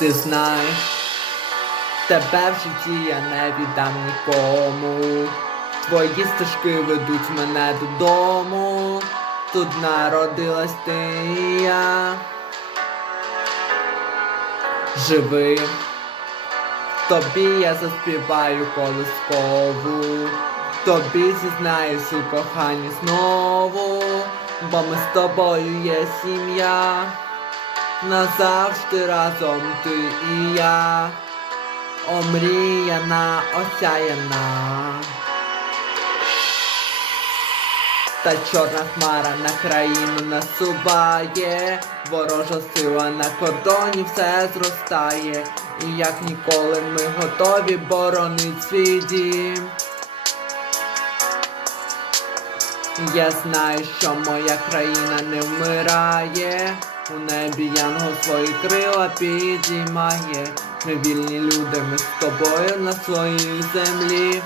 Ти знаєш, тебе в житті я не віддам нікому. Твої стежки ведуть мене додому. Тут народилась ти і я. Живи, тобі я заспіваю колискову, тобі зізнаюсь у коханні знову, бо ми з тобою є сім'я, назавжди разом ти і я, омріяна, осяяна. Та чорна хмара на країну насуває, ворожа сила на кордоні все зростає, і як ніколи ми готові боронить свій дім. Я знаю, що моя країна не вмирає, у небі янгол свої крила підіймає. Ми вільні люди, ми з тобою на своїй землі.